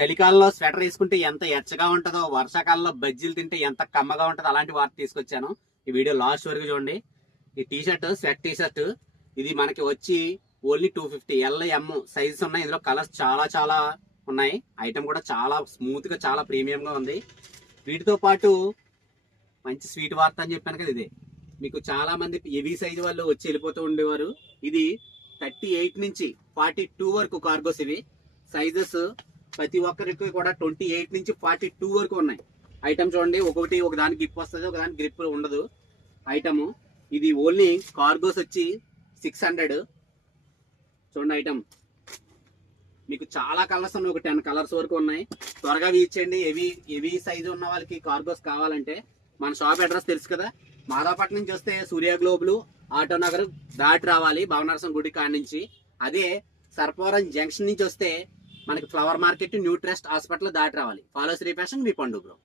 చలికాలంలో స్వెటర్ వేసుకుంటే ఎంత ఎచ్చగా ఉంటుందో, వర్షాకాలంలో బజ్జీలు తింటే ఎంత కమ్మగా ఉంటుందో అలాంటి వార్త తీసుకొచ్చాను. ఈ వీడియో లాస్ట్ వరకు చూడండి. ఈ టీషర్ట్ స్వెట్ టీషర్ట్ ఇది మనకి వచ్చి ఓన్లీ 250 LM సైజెస్ ఉన్నాయి. ఇందులో కలర్స్ చాలా చాలా ఉన్నాయి. ఐటమ్ కూడా చాలా స్మూత్ గా చాలా ప్రీమియం గా ఉంది. వీటితో పాటు మంచి స్వీట్ వార్త అని చెప్పాను కదా, ఇదే మీకు చాలా మంది హెవీ సైజ్ వాళ్ళు వచ్చి వెళ్ళిపోతూ ఉండేవారు. ఇది 38 నుంచి 42 వరకు కార్గోస్. ఇవి సైజెస్ ప్రతి ఒక్కరికి కూడా 28 నుంచి 42 వరకు ఉన్నాయి. ఐటమ్ చూడండి, ఒక్కొక్కటి ఒక దానికి గ్రిప్ వస్తుంది, ఒక దానికి గ్రిప్ ఉండదు ఐటమ్. ఇది ఓన్లీ కార్గోస్ వచ్చి 600. చూడండి ఐటమ్ మీకు చాలా కలర్స్ ఉన్నాయి, ఒక 10 కలర్స్ వరకు ఉన్నాయి. త్వరగా ఇచ్చేయండి. హెవీ సైజు ఉన్న వాళ్ళకి కార్గోస్ కావాలంటే మన షాప్ అడ్రస్ తెలుసు కదా, మాదాపట్నం నుంచి వస్తే సూర్య గ్లోబులు ఆటోనగర్ దాటి రావాలి భవనరసం గుడి కాడి నుంచి. అదే సర్పవరం జంక్షన్ నుంచి వస్తే మనకి flower market new trust hospital దాటి రావాలి. ఫాలో శ్రీ ఫ్యాషన్, మీ పండు బ్రో.